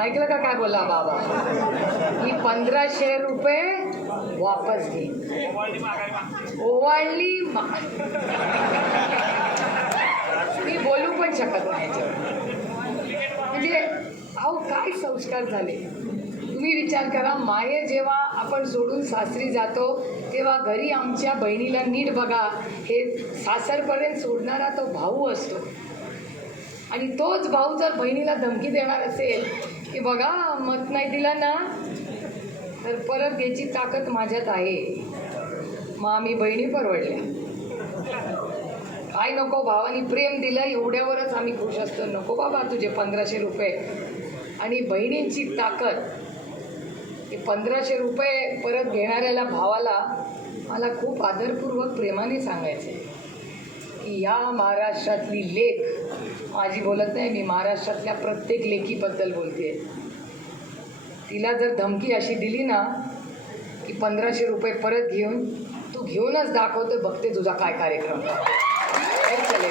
ऐकलं का काय बोला बाबा? ही पंधराशे रुपये वापस घेईन ओवाळली मी बोलू पण शकत नाही म्हणजे अहो काय संस्कार झाले? तुम्ही विचार करा माये जेव्हा आपण सोडून सासरी जातो तेव्हा घरी आमच्या बहिणीला नीट बघा. हे सासरपर्यंत सोडणारा तो भाऊ असतो. आणि तोच भाऊ जर बहिणीला धमकी देणार असेल की बघा मत नाही दिला ना तर परत घ्यायची ताकद माझ्यात आहे. मग आम्ही बहिणी परवडल्या. काय नको भावानी प्रेम दिलं एवढ्यावरच आम्ही खुश असतो. नको बाबा तुझे पंधराशे रुपये. आणि बहिणींची ताकद की पंधराशे रुपये परत घेणाऱ्याला भावाला मला खूप आदरपूर्वक प्रेमाने सांगायचं आहे या महाराष्ट्रातली लेख माझी बोलत नाही मी महाराष्ट्रातल्या प्रत्येक लेखीबद्दल बोलते तिला जर धमकी अशी दिली ना की पंधराशे रुपये परत घेऊन तू घेऊनच दाखवते बघते तुझा काय कार्यक्रम. चले.